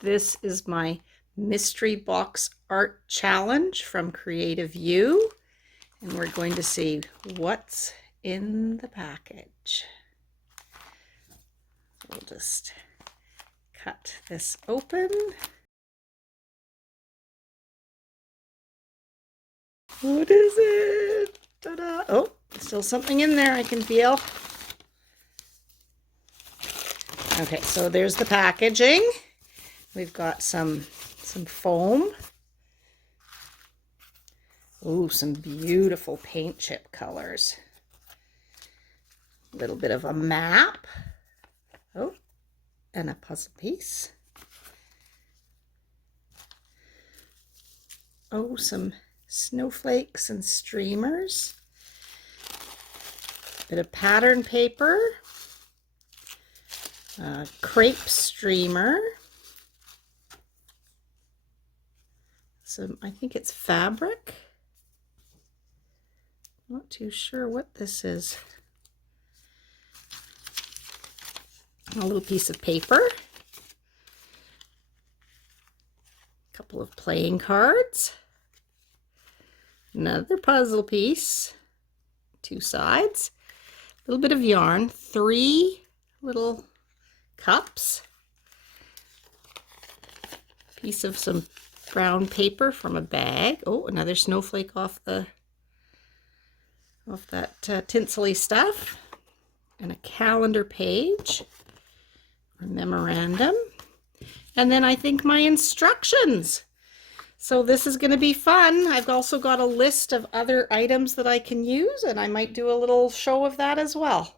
This is my mystery box art challenge from CreativeU, and we're going to see what's in the package. We'll just cut this open. What is it? Ta-da! Oh, still something in there I can feel. Okay, so there's the packaging. We've got some foam. Ooh, some beautiful paint chip colors. A little bit of a map. Oh, and a puzzle piece. Oh, some snowflakes and streamers. Bit of pattern paper. Crepe streamer. I think it's fabric. Not too sure what this is. A little piece of paper. A couple of playing cards. Another puzzle piece. Two sides. A little bit of yarn. 3 little cups. Piece of some brown paper from a bag. Oh, another snowflake off that tinsely stuff. And a calendar page, a memorandum, and then I think my instructions. So this is going to be fun. I've also got a list of other items that I can use, and I might do a little show of that as well.